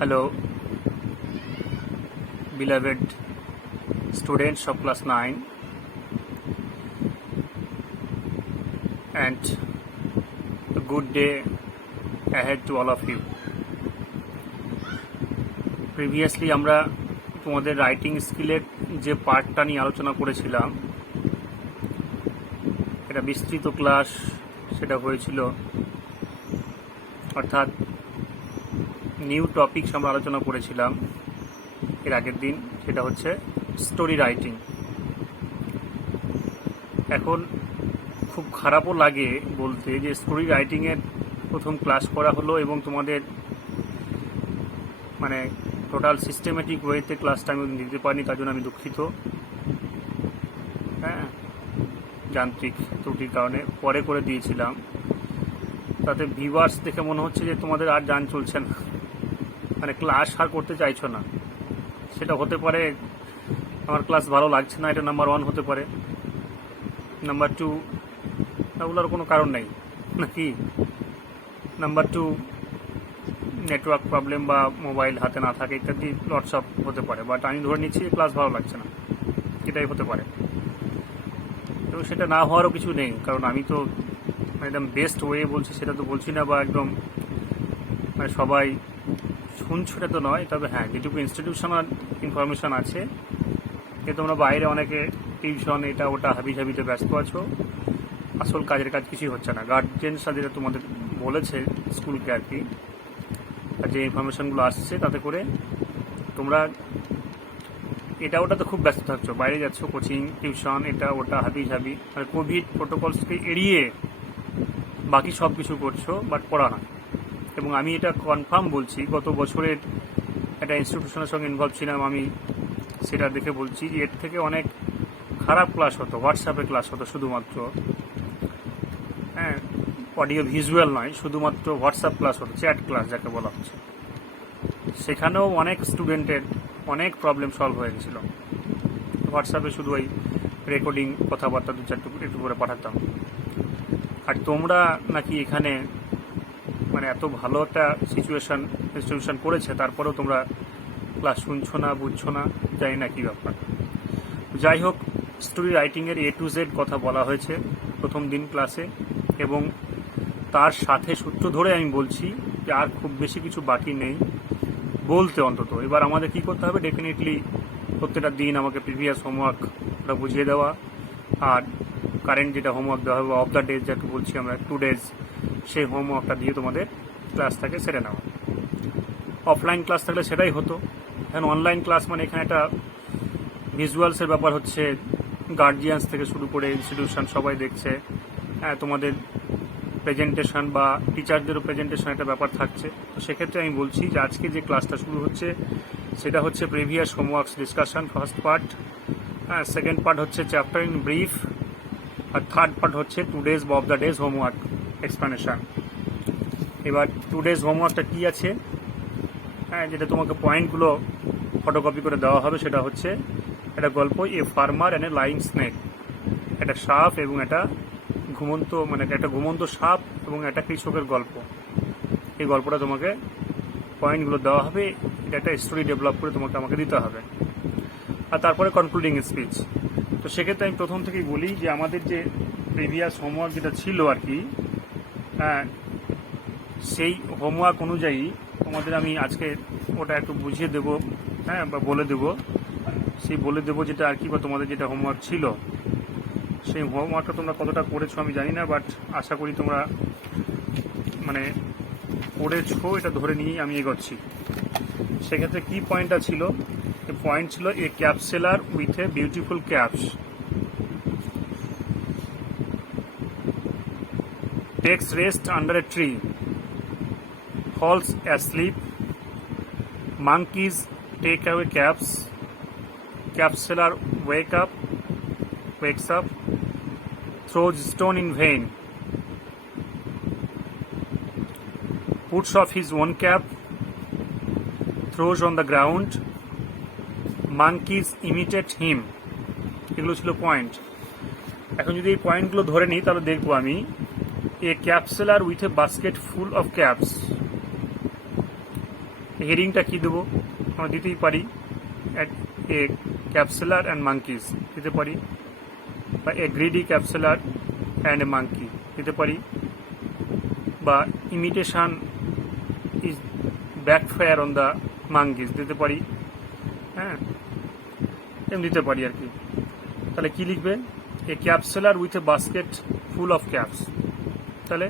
Hello, beloved students of class 9, and a good day ahead to all of you. Previously আমরা তোমাদের writing স্কিলের যে পার্টটা নিয়ে আলোচনা করেছিলাম, এটা বিস্তৃত ক্লাস সেটা হয়েছিল, অর্থাৎ নিউ টপিকস আমরা আলোচনা করেছিলাম এর আগের দিন, সেটা হচ্ছে স্টোরি রাইটিং। এখন খুব খারাপও লাগে বলতে যে স্টোরি রাইটিংয়ের প্রথম ক্লাস করা হলো এবং তোমাদের মানে টোটাল সিস্টেমেটিক ওয়েতে ক্লাসটা আমি দিতে পারিনি, তার জন্য আমি দুঃখিত। হ্যাঁ, যান্ত্রিক ত্রুটির কারণে পরে করে দিয়েছিলাম। তাতে ভিউয়ার্স দেখে মনে হচ্ছে যে তোমাদের আর যান চলছে না, মানে ক্লাস আর করতে চাইছো না। সেটা হতে পারে আমার ক্লাস ভালো লাগছে না, এটা নাম্বার 1 হতে পারে। নাম্বার 2, ওগুলোর কোনো কারণ নেই নাকি। নাম্বার 2, নেটওয়ার্ক প্রবলেম বা মোবাইল হাতে না থাকে ইত্যাদি লটস অফ হতে পারে। বাট আমি ধরে নিচ্ছি ক্লাস ভালো লাগছে না, এটাই হতে পারে। এবং সেটা না হওয়ারও কিছু নেই, কারণ আমি তো একদম বেস্ট ওয়ে বলছি সেটা তো বলছি না, বা একদম মানে সবাই শুনছো এটা তো নয়। তবে হ্যাঁ, যেটুকু ইনস্টিটিউশনাল ইনফরমেশান আছে, যে তোমরা বাইরে অনেকে টিউশন এটা ওটা হাবিজাবিতে ব্যস্ত আছো, আসল কাজের কাজ কিছুই হচ্ছে না। গার্জেন্সরা যেটা তোমাদের বলেছে স্কুলকে আর কি, আর যে ইনফরমেশানগুলো আসছে তাতে করে তোমরা এটা ওটা তো খুব ব্যস্ত থাকছো, বাইরে যাচ্ছ, কোচিং টিউশন এটা ওটা হাবিজাবি, মানে কোভিড প্রোটোকলসকে এড়িয়ে বাকি সব কিছু করছো, বাট পড়া না। এবং আমি এটা কনফার্ম বলছি, গত বছরের একটা ইনস্টিটিউশনের সঙ্গে ইনভলভ ছিলাম আমি, সেটা দেখে বলছি যে এর থেকে অনেক খারাপ ক্লাস হতো, হোয়াটসঅ্যাপে ক্লাস হতো শুধুমাত্র। হ্যাঁ, অডিও ভিজুয়াল নয়, শুধুমাত্র হোয়াটসঅ্যাপ ক্লাস হতো, চ্যাট ক্লাস যাকে বলা হচ্ছে। সেখানেও অনেক স্টুডেন্টের অনেক প্রবলেম সলভ হয়ে গেছিল। হোয়াটসঅ্যাপে শুধু ওই রেকর্ডিং কথাবার্তা 2-4 একটু করে পাঠাতাম। আর তোমরা নাকি এখানে মানে এত ভালো একটা সিচুয়েশন করেছে, তারপরেও তোমরা ক্লাস শুনছো না, বুঝছো না, জানি না কী ব্যাপার। যাই হোক, স্টোরি রাইটিংয়ের A to Z কথা বলা হয়েছে প্রথম দিন ক্লাসে, এবং তার সাথে সূত্র ধরে আমি বলছি যে আর খুব বেশি কিছু বাকি নেই বলতে অন্তত। এবার আমাদের কী করতে হবে, ডেফিনেটলি প্রত্যেকটা দিন আমাকে প্রিভিয়াস হোমওয়ার্কটা বুঝিয়ে দেওয়া, আর কারেন্ট যেটা হোমওয়ার্ক দেওয়া হবে অফ দ্য ডেজ যাকে বলছি আমরা 2 days, সেই হোমওয়ার্কটা দিয়ে তোমাদের ক্লাসটাকে সেরে নেওয়া। অফলাইন ক্লাস থাকলে সেটাই হতো। এখন অনলাইন ক্লাস মানে এখানে একটা ভিজুয়ালসের ব্যাপার হচ্ছে, গার্জিয়ানস থেকে শুরু করে ইনস্টিটিউশন সবাই দেখছে। হ্যাঁ, তোমাদের প্রেজেন্টেশন বা টিচারদেরও প্রেজেন্টেশন একটা ব্যাপার থাকছে। তো সেক্ষেত্রে আমি বলছি যে আজকে যে ক্লাসটা শুরু হচ্ছে সেটা হচ্ছে previous homeworks discussion, first part. হ্যাঁ, সেকেন্ড পার্ট হচ্ছে চ্যাপ্টার ইন ব্রিফ, আর থার্ড পার্ট হচ্ছে 2 days of the days homework explanation. এবার 2 days হোমওয়ার্কটা কী আছে, হ্যাঁ, যেটা তোমাকে পয়েন্টগুলো ফটোকপি করে দেওয়া হবে, সেটা হচ্ছে একটা গল্প, a farmer and a lying snake. একটা সাপ এবং একটা ঘুমন্ত সাপ এবং একটা কৃষকের গল্প। এই গল্পটা তোমাকে পয়েন্টগুলো দেওয়া হবে, এটা একটা স্টোরি ডেভেলপ করে আমাকে দিতে হবে। আর তারপরে কনক্লুডিং স্পিচ। তো সেক্ষেত্রে আমি প্রথম থেকেই বলি যে আমাদের যে প্রিভিয়াস হোমওয়ার্ক যেটা ছিল আর কি, হ্যাঁ, সেই হোমওয়ার্ক অনুযায়ী তোমাদের আমি আজকে ওটা একটু বুঝিয়ে দেবো, হ্যাঁ, বা বলে দেবো যেটা আর কি, বা তোমাদের যেটা হোমওয়ার্ক ছিল সেই হোমওয়ার্কটা তোমরা কতটা করেছো আমি জানি না, বাট আশা করি তোমরা মানে করেছো, এটা ধরে নিয়েই আমি এগোচ্ছি। সেক্ষেত্রে কি পয়েন্টটা ছিল, পয়েন্ট ছিল a cap seller with a beautiful caps takes rest under a tree, falls asleep, monkeys take away caps, capsular wakes up, throws stone in vain, puts off his own cap, throws on the ground, monkeys imitate him. এগুলো ছিল point. এখন যদি এই পয়েন্টগুলো ধরে নিই তাহলে দেখবো আমি, a cap seller with a basketful of caps, হেডিংটা কি দেবো, আমরা দিতেই পারি এ ক্যাপসুলার অ্যান্ড মাঙ্কিজ দিতে পারি, বা a greedy cap seller and a monkey দিতে পারি, বা imitation is backfire on the monkeys দিতে পারি। হ্যাঁ, এমনি দিতে পারি আর কি। তাহলে কি লিখবে, a cap seller with a basketful of caps. তাহলে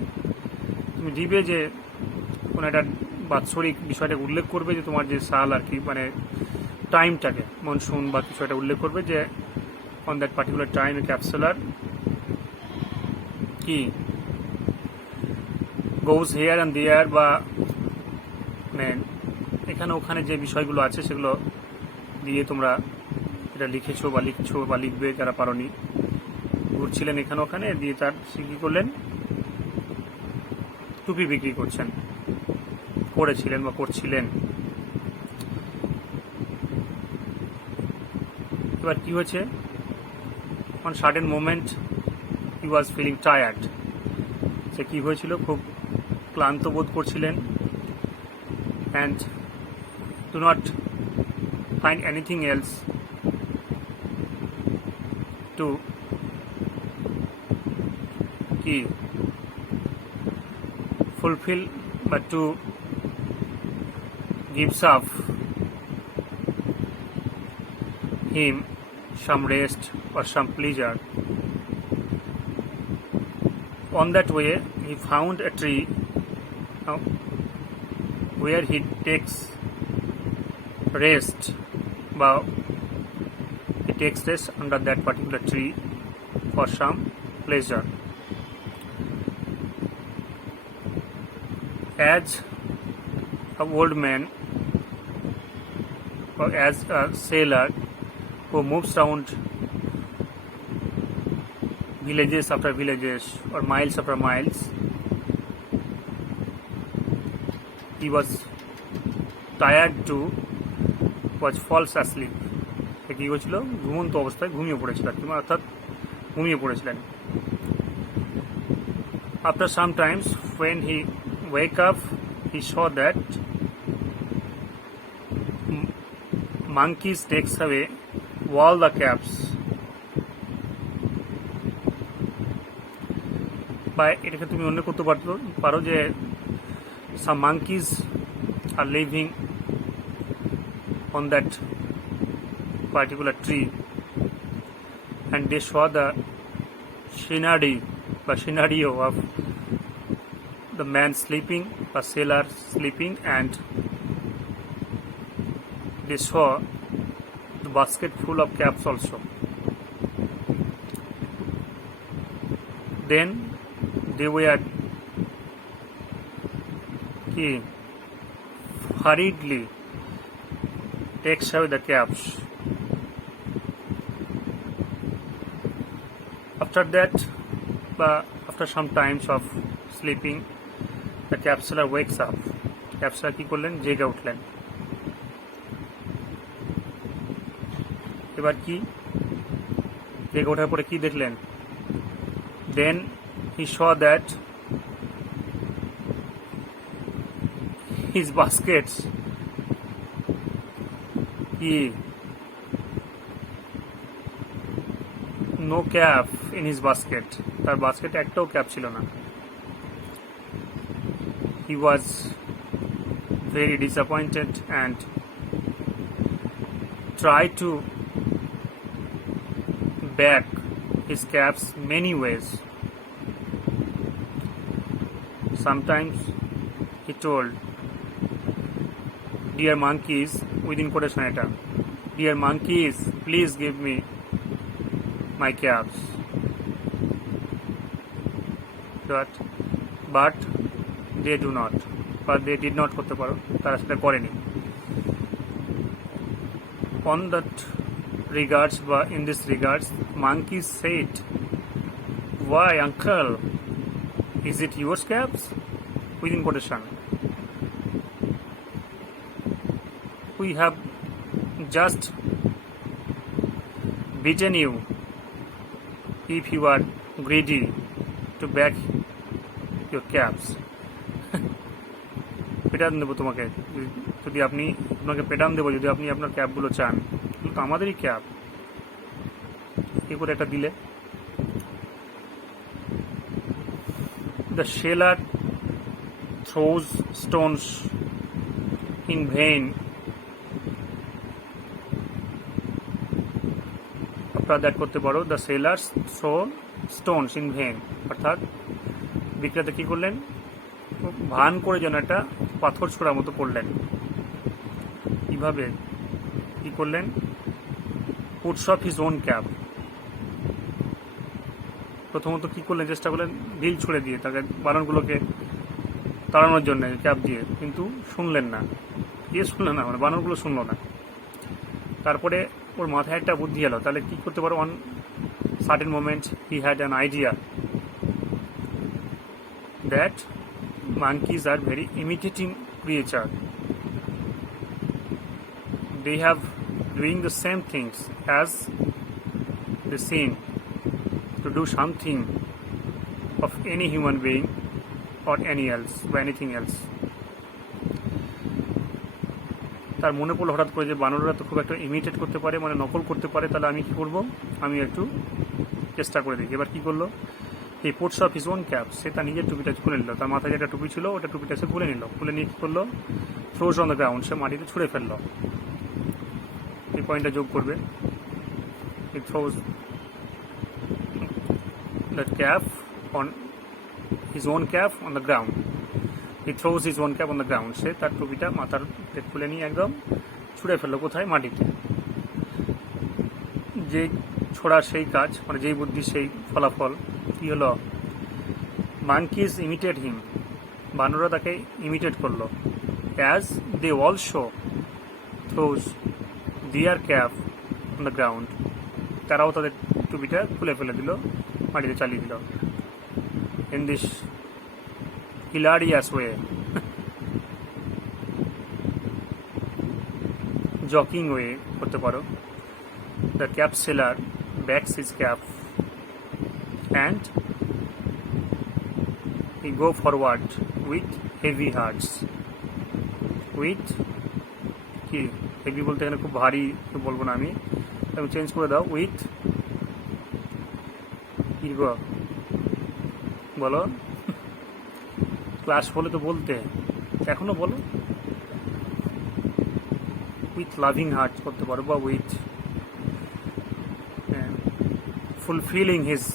তুমি দিবে যে কোনো একটা বাৎসরিক বিষয়টাকে উল্লেখ করবে, যে তোমার যে সাল আর কি, মানে টাইমটাকে মনসুন বা কিছু একটা উল্লেখ করবে, যে on that particular time A capsular কি গোজ হেয়ার অ্যান্ড দেয়ার, বা মানে এখানে ওখানে যে বিষয়গুলো আছে সেগুলো দিয়ে তোমরা এটা লিখেছো বা লিখছো বা লিখবে যারা পারোনি, ঘুরছিলেন এখানে ওখানে, দিয়ে তার সে কী করলেন, টুপি বিক্রি করেছিলেন বা করছিলেন। এবার কি হয়েছে, on sudden moment he was feeling tired, সে কী হয়েছিল, খুব ক্লান্ত বোধ করছিলেন। And do not find anything else to কি fulfill, but to gives up him some rest or some pleasure. On that way he found a tree where he takes rest, but he takes rest under that particular tree for some pleasure. As an old man or as a sailor who moves around villages after villages or miles after miles, he was tired to was falls asleep. কি হয়েছিল, ঘুমন্ত অবস্থায় ঘুমিয়ে পড়েছিল, অর্থাৎ ঘুমিয়ে পড়েছিলেন। After some times when he wake up, he saw that monkeys takes away all the caps. বা এটাকে তুমি অন্য করতে পারো যে some monkeys are living on that particular tree and they saw the scenario of the man sleeping, a sailor sleeping, and they saw the basket full of caps also. Then they were hurriedly takes away the caps. After that, after some times of sleeping, the capsular wakes up. Capsular কি করলেন, জেগে উঠলেন। এবার কি, জেগে ওঠার পরে কি দেখলেন, then he saw that his baskets no cap in his basket, তার বাস্কেটে একটাও ক্যাপ ছিল না। He was very disappointed and tried to bag his caps many ways. Sometimes he told, "Dear monkeys," within quotation eta, "Dear monkeys, please give me my caps." But they do not, but they did not করতে পারো, তারা সেটা করেনি। On that regards, বা in this regards, monkeys said, "Why, uncle, is it your caps?" Within quotation, "We have just beaten you. If you are greedy to bag your caps." এটা দেবো তোমাকে যদি আপনাকে পেটাম দেবো যদি আপনি আপনার ক্যাবগুলো চান, তো আমাদেরই ক্যাব এ করে একটা দিলে। The seller throws stones in vain, আপনারা দ্যাট করতে পারো। The sellers throw stones in vain, অর্থাৎ বিক্রেতা কী করলেন, ভান করে যেন একটা পাথর ছোড়ার মতো করলেন। কীভাবে কী করলেন, puts off his on cab, প্রথমত কী করলেন, চেষ্টা করলেন ঢিল ছুড়ে দিয়ে তাকে বানরগুলোকে তাড়ানোর জন্য ক্যাব দিয়ে, কিন্তু শুনলেন না। শুনলেন না, মানে বানরগুলো শুনলো না। তারপরে ওর মাথায় একটা বুদ্ধি এলো, তাহলে কী করতে পারো। On certain moments he had an idea that monkeys are very imitating creature. They have doing the same things as the same to do something of any human being or any else or anything else. তার মনে পড়লো হঠাৎ করে যে বানররা তো খুব একটা imitate করতে পারে, মানে নকল করতে পারে, তাহলে আমি কি করব, আমি একটু চেষ্টা করে দেখি। এবার কী করলো, he puts off his own cap, সে তার নিজের টুপিটা খুলে নিল। তার মাথায় যেটা টুপি ছিল ওটা টুপিটা সে খুলে নিল, খুলে নিয়ে কী করলো, থ্রোজ অন দ্য গ্রাউন্ড, সে মাটিতে ছুঁড়ে ফেললো। এই পয়েন্টটা যোগ করবে, he throws the cap on his own cap on the ground, he throws his own cap on the ground, সে তার টুপিটা মাথার খুলে নিয়ে একদম ছুঁড়ে ফেললো। কোথায়, মাটিতে। যে ছোড়া সেই কাজ, মানে যেই বুদ্ধি সেই ফলাফল। কি হলো, মানকিজ ইমিটেট হিম, বানররা তাকে ইমিটেট করলো। অ্যাজ দে অলসো থ্রোজ দিয়ার ক্যাপ অন দ্য গ্রাউন্ড, তারাও তাদের টুপিটা খুলে ফেলে দিল, মাটিতে চালিয়ে দিল। In this hilarious way, joking way করতে পারো। The cap seller backs his cap and he go forward with heavy hearts, with কি হেভি বলতে এখানে খুব ভারী বলবো না, আমি চেঞ্জ করে দাও, উইথ কি বলো, ক্লাস বলে তো বলতে, এখনো বলো, উইথ লাভিং হার্ট করতে পারো, বা উইথ ফুলফিলিং হিজ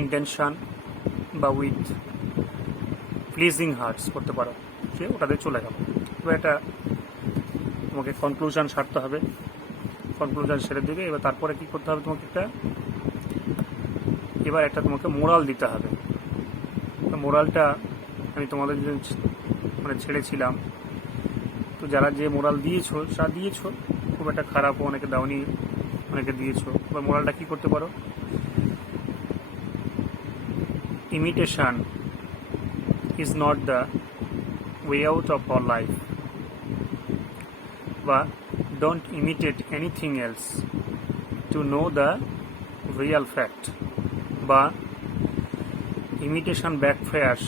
ইন্টেনশন, বা উইথ প্লিজিং হার্টস করতে পারো। সে ওটাতে চলে গেল। এবার এটা তোমাকে কনক্লুশন সারতে হবে, কনক্লুশন সেরে দেবে। এবার তারপরে কি করতে হবে, তোমাকে এবার একটা তোমাকে মোরাল দিতে হবে। মোরালটা আমি তোমাদের মানে ছেড়েছিলাম, তো যারা যে মোরাল দিয়েছো খুব একটা খারাপও অনেকে দাওনি, অনেকে দিয়েছো। এবার মোরালটা কি করতে পারো, imitation is not the way out of our life, but don't imitate anything else to know the real fact, but imitation backfires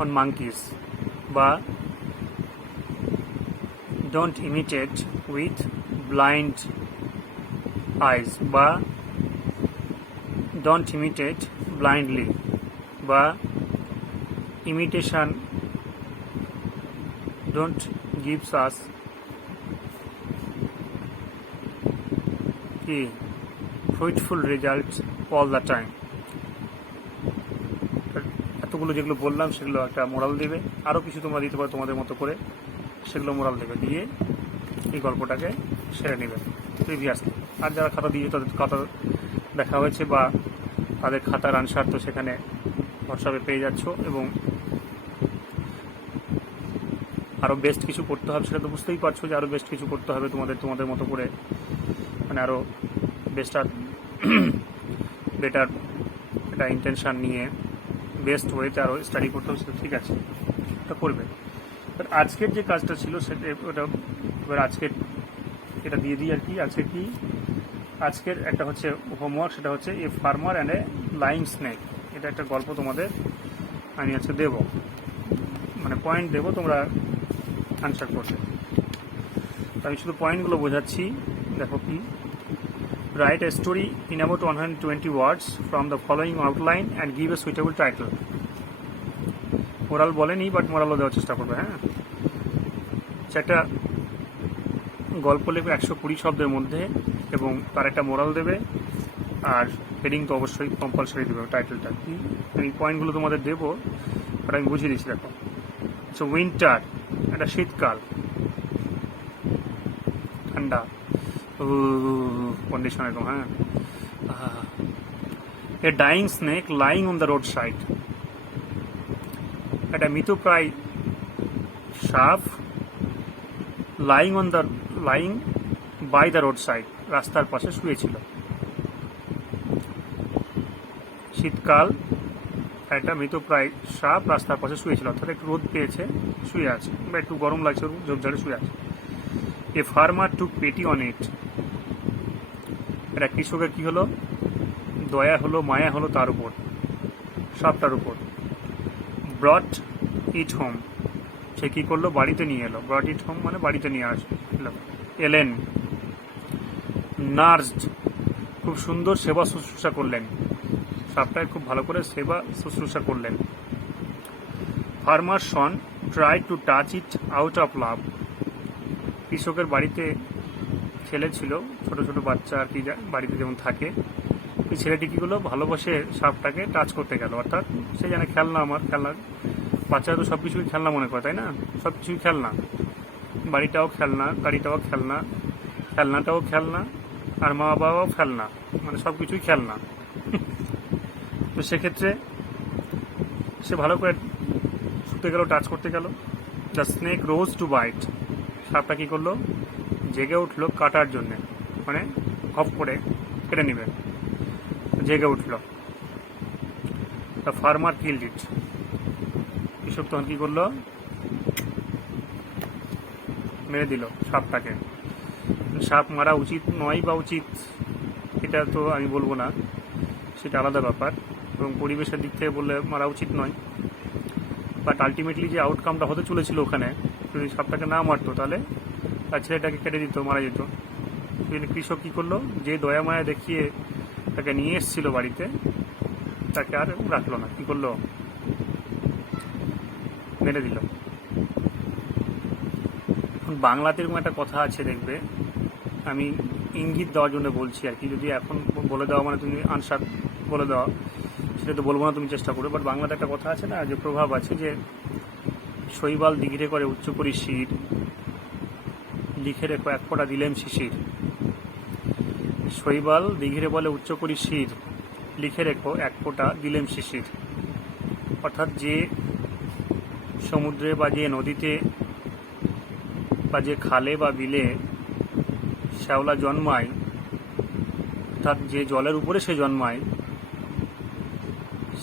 on monkeys, but don't imitate with blind eyes, but don't imitate blindly, বা imitation don't gives us a fruitful results all the time. এতগুলো যেগুলো বললাম সেগুলো একটা moral দেবে, আরও কিছু তোমরা দিতে পারো তোমাদের মতো করে, সেগুলো মোরাল দেবে, দিয়ে এই গল্পটাকে সেরে নেবে প্রিভিয়াসলি। আর যারা খাতা দিয়ে তাদের খাতা দেখা হয়েছে বা তাদের খাতার আনসার তো সেখানে হোয়াটসঅ্যাপে পেয়ে যাচ্ছ, এবং আরও বেস্ট কিছু করতে হবে, সেটা তো বুঝতেই পারছো যে আরও বেস্ট কিছু করতে হবে তোমাদের মতো করে, মানে আরও বেটার একটা ইন্টেনশান নিয়ে বেস্ট ওয়েতে আরও স্টাডি করতে হবে। সেটা ঠিক আছে, ওটা করবে। বাট আজকের যে কাজটা ছিল সেটা ওটা এবার আজকের এটা দিয়ে দিই আর কি। আজকের একটা হচ্ছে হোমওয়ার্ক, সেটা হচ্ছে a farmer and a lying snake. এটা একটা গল্প তোমাদের আমি আজকে দেবো, মানে পয়েন্ট দেবো, তোমরা আনসার করবে। আমি শুধু পয়েন্টগুলো বোঝাচ্ছি। দেখো কি, write a story in about 120 words from the following outline and give a suitable title. Moral বলেনি, বাট মোরালও দেওয়ার চেষ্টা করবে। হ্যাঁ, একটা গল্প লিখবে 120 শব্দের মধ্যে এবং তার একটা মোরাল দেবে, আর হেডিং তো অবশ্যই কম্পালসারি দেবে। টাইটেলটা কি, আমি পয়েন্টগুলো তোমাদের দেবো, আর আমি বুঝিয়ে দিচ্ছি। দেখো, আচ্ছা, উইন্টার, একটা শীতকাল, ঠান্ডা কন্ডিশন এরকম। হ্যাঁ, a dying snake lying on the road side, একটা মৃতপ্রায় সাপ lying by the road side, রাস্তার পাশে শুয়েছিল। শীতকাল, একটা মৃতপ্রায় সাপ রাস্তার পাশে শুয়েছিল, অর্থাৎ একটু রোদ পেয়েছে, শুয়ে আছে, বা একটু গরম লাগছে, ঝোপঝাড়ে শুয়ে আছে। এ ফার্মার টুক পেটি অন ইট, একটা কৃষকের কি হলো, দয়া হলো, মায়া হলো তার উপর, সাপটার উপর। ব্রট ইট হোম, সে কি করলো, বাড়িতে নিয়ে এলো। ব্রট ইট হোম মানে বাড়িতে নিয়ে আসলো। এলেন, নার্সড, খুব সুন্দর সেবা শুশ্রূষা করলেন, সাপটায় খুব ভালো করে সেবা শুশ্রূষা করলেন। Farmer Son try to touch it out of love, কৃষকের বাড়িতে ছেলে ছিল, ছোট ছোট বাচ্চা আর কি বাড়িতে যেমন থাকে, ওই ছেলেটি কী করলো, ভালোবাসে সাপটাকে টাচ করতে গেল, অর্থাৎ সে জানে খেলনা, আমার খেলনা, বাচ্চারা তো সব কিছুই খেলনা মনে করে, তাই না? সব কিছুই খেলনা, বাড়িটাও খেলনা, গাড়িটাও খেলনা, খেলনাটাও খেলনা, আর মা বাবাও খেলনা, মানে সব কিছুই খেলনা। তো সেক্ষেত্রে সে ভালো করে শুতে গেল, টাচ করতে গেল। The snake rose to bite, সাপটা কী করলো, জেগে উঠলো কাটার জন্যে, মানে হপ করে কেটে নেবে, জেগে উঠলো। দ্য ফার্মার কিল্ড ইট, কৃষক তখন কী করলো, মেরে দিল সাপটাকে। সাপ মারা উচিত নয় বা উচিত, এটা তো আমি বলবো না, সেটা আলাদা ব্যাপার, এবং পরিবেশের দিক থেকে বললে মারা উচিত নয়। বাট আলটিমেটলি যে আউটকামটা হতে চলেছিল ওখানে, যদি সাপটাকে না মারতো তাহলে তার ছেলেটাকে কেটে দিত, মারা যেত। কৃষক কী করলো, যে দয়া মায়া দেখিয়ে তাকে নিয়ে এসেছিল বাড়িতে, তাকে আর রাখলো না, কী করলো, মেরে দিল। এখন বাংলাতে এরকম একটা কথা আছে, দেখবে, আমি ইঙ্গিত দেওয়ার জন্য বলছি আর কি, যদি এখন বলে দেওয়া মানে তুমি আনসার বলে দেওয়া, সেটা তো বলবো না, তুমি চেষ্টা করো। বাট বাংলাতে একটা কথা আছে না, যে প্রভাব আছে, যে শৈবাল দিঘিরে করে উচ্চ করি শির, লিখে রেখো এক ফোঁটা দিলেম শিশির। শৈবাল দিঘিরে বলে উচ্চ করি শির, লিখে রেখো এক ফোঁটা দিলেম শিশির। অর্থাৎ যে সমুদ্রে বা যে নদীতে বা যে খালে বা বিলে শ্যাওলা জন্মায়, অর্থাৎ যে জলের উপরে সে জন্মায়,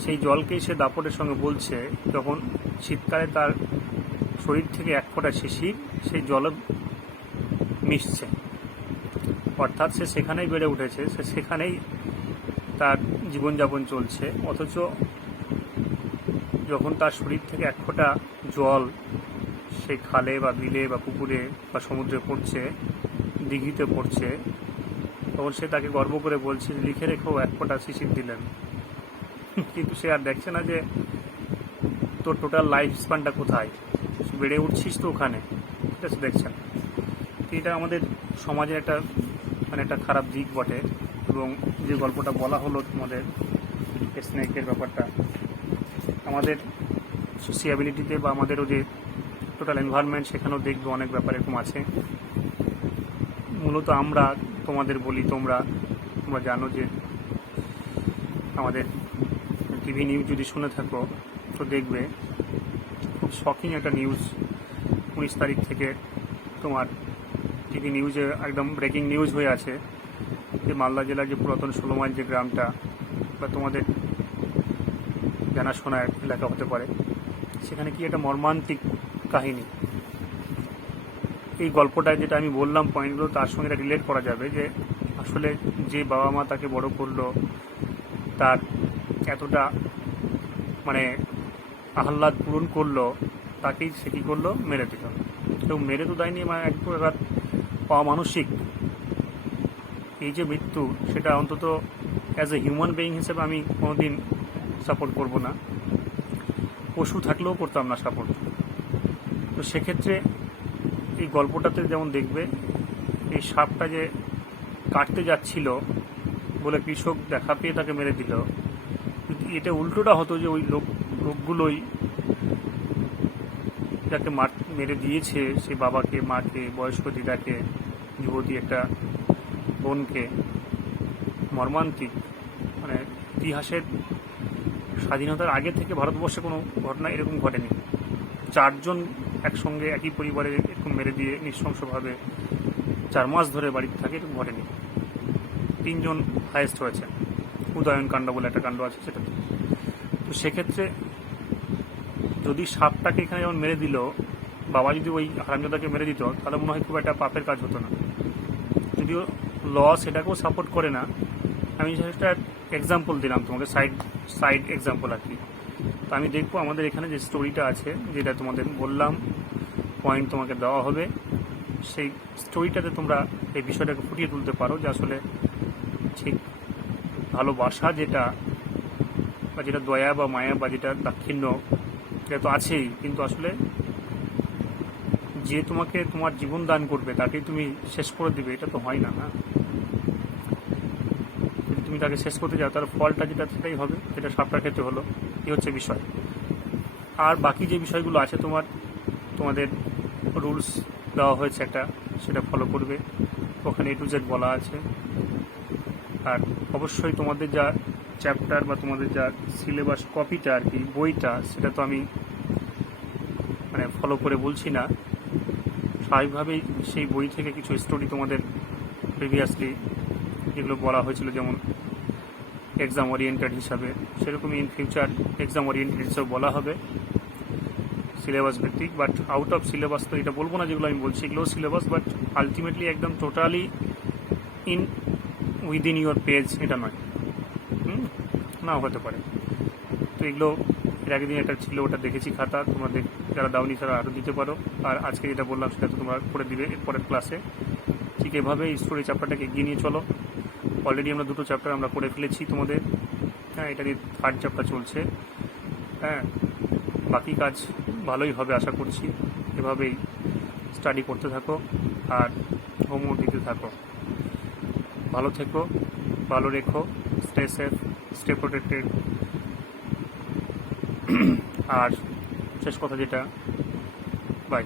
সেই জলকেই সে দাপটের সঙ্গে বলছে, যখন শীতকালে তার শরীর থেকে এক ফোঁটা শিশির সেই জলে মিশছে, অর্থাৎ সে সেখানেই বেড়ে উঠেছে, সে সেখানেই তার জীবনযাপন চলছে। অথচ যখন তার শরীর থেকে এক ফোঁটা জল সেই খালে বা বিলে বা পুকুরে বা সমুদ্রে পড়ছে, দিঘিতে পড়ছে, তখন সে তাকে গর্ব করে বলছে, লিখে রেখো এক ফোঁটা শিশির দিলেন। কিন্তু সে আর দেখছে না যে তোর টোটাল লাইফ স্প্যানটা কোথায়, বেড়ে উঠছিস তো ওখানে, এটা সে দেখছে না। এটা আমাদের সমাজের একটা মানে একটা খারাপ দিক বটে। এবং যে গল্পটা বলা হলো তোমাদের স্নেকের ব্যাপারটা, আমাদের সোশিয়াবিলিটিতে বা আমাদেরও যে টোটাল এনভায়রনমেন্ট, সেখানেও দেখবে অনেক ব্যাপার এরকম আছে। মূলত আমরা তোমাদের বলি, তোমরা জানো যে আমাদের টিভি নিউজ যদি শুনে থাকো তো দেখবে খুব শকিং একটা নিউজ 19 তারিখ থেকে তোমার টিভি নিউজে একদম ব্রেকিং নিউজ হয়ে আছে, যে মালদা জেলার যে পুরাতন 16 মাইল যে গ্রামটা, বা তোমাদের জানাশোনা এলাকা হতে পারে, সেখানে কি একটা মর্মান্তিক কাহিনী। এই গল্পটা যেটা আমি বললাম পয়েন্টগুলো, তার সঙ্গে এটা রিলেট করা যাবে, যে আসলে যে বাবা মা তাকে বড় করলো, তার এতটা মানে আহ্লাদ পূরণ করলো, তাকেই সে কী করলো, মেরে দিল। কেউ মেরে তো দেয়নি, মানে এক প্রকার অমানসিক এই যে মৃত্যু, সেটা অন্তত অ্যাজ এ হিউম্যান বিইং হিসেবে আমি কোনোদিন সাপোর্ট করব না, পশু থাকলেও করতাম না সাপোর্ট। তো সেক্ষেত্রে এই গল্পটাতে যেমন দেখবে, এই সাপটা যে কাটতে যাচ্ছিল বলে কৃষক দেখা পেয়ে তাকে মেরে দিল, যদি এটা উল্টোটা হতো যে ওই লোকগুলোই যাকে মেরে দিয়েছে, সে বাবাকে, মাকে, বয়স্ক দিদাকে, যুবতী একটা বোনকে, মর্মান্তিক, মানে ইতিহাসের স্বাধীনতার আগে থেকে ভারতবর্ষে কোনো ঘটনা এরকম ঘটেনি। 4 জন একসঙ্গে একই পরিবারে এরকম মেরে দিয়ে নৃশংসভাবে 4 মাস ধরে বাড়িতে থাকে, এরকম ঘটেনি। 3 জন হায়েস্ট হয়েছে, উদয়ন কাণ্ড বলে একটা কাণ্ড আছে সেটাতে। তো সেক্ষেত্রে যদি সাপটাকে এখানে যেমন মেরে দিল, বাবা যদি ওই হারামজাদাকে মেরে দিত, তাহলে মনে হয় খুব একটা পাপের কাজ হতো না। যদিও ল সেটাকেও সাপোর্ট করে না, আমি সেটা এক্সাম্পল দিলাম তোমাকে, সাইড এক্সাম্পল আর কি। তো আমি দেখবো আমাদের এখানে যে স্টোরিটা আছে, যেটা তোমাদের বললাম, পয়েন্ট তোমাকে দেওয়া হবে, সেই স্টোরিটাতে তোমরা এই বিষয়টাকে ফুটিয়ে তুলতে পারো যে আসলে ঠিক ভালোবাসা যেটা, বা যেটা দয়া বা মায়া বা যেটা দাক্ষিণ্য, সেটা তো আছেই, কিন্তু আসলে যে তোমাকে তোমার জীবন দান করবে তাকেই তুমি শেষ করে দিবে, এটা তো হয় না। যদি তুমি তাকে শেষ করতে যাও, তার ফলটা যেটা সেটাই হবে, যেটা সাপটা খেতে হলো। এই হচ্ছে বিষয়। আর বাকি যে বিষয়গুলো আছে তোমাদের রুলস দেওয়া হয়েছে একটা, সেটা ফলো করবে, ওখানে A to Z বলা আছে। আর অবশ্যই তোমাদের যা চ্যাপ্টার বা তোমাদের যা সিলেবাস কপিটা আর কি, বইটা, সেটা তো আমি মানে ফলো করে বলছি না, স্বাভাবিকভাবেই সেই বই থেকে কিছু স্টোরি তোমাদের প্রিভিয়াসলি যেগুলো বলা হয়েছিল, যেমন এক্সাম ওরিয়েন্টেড হিসাবে, সেরকমই ইন ফিউচার এক্সাম ওরিয়েন্টেড হিসাবে বলা হবে, সিলেবাস ভিত্তিক। বাট আউট অফ সিলেবাস তো এটা বলবো না, যেগুলো আমি বলছি এগুলো সিলেবাস, বাট আলটিমেটলি একদম totally in within your page এটা নয়, নাও হতে পারে। তো এগুলো এর আগের দিন একটা ছিল, ওটা দেখেছি খাতা, তোমাদের যারা দাওনি তারা আরও দিতে পারো। আর আজকে যেটা বললাম সেটা তো তোমরা করে দিবে এরপরের ক্লাসে। ঠিক এভাবে স্টোরি চ্যাপ্টারটাকে এগিয়ে নিয়ে চলো। অলরেডি আমরা 2টো চ্যাপ্টার আমরা করে ফেলেছি তোমাদের, এটা দিয়ে 3rd চ্যাপ্টার চলছে। বাকি কাজ ভালোই হবে আশা করছি। এভাবেই স্টাডি করতে থাকো আর হোমওয়ার্ক দিতে থাকো। ভালো থেকো, ভালো রেখো, স্টে সেফ, স্টে প্রোটেক্টেড। আর শেষ কথা যেটা, বাই।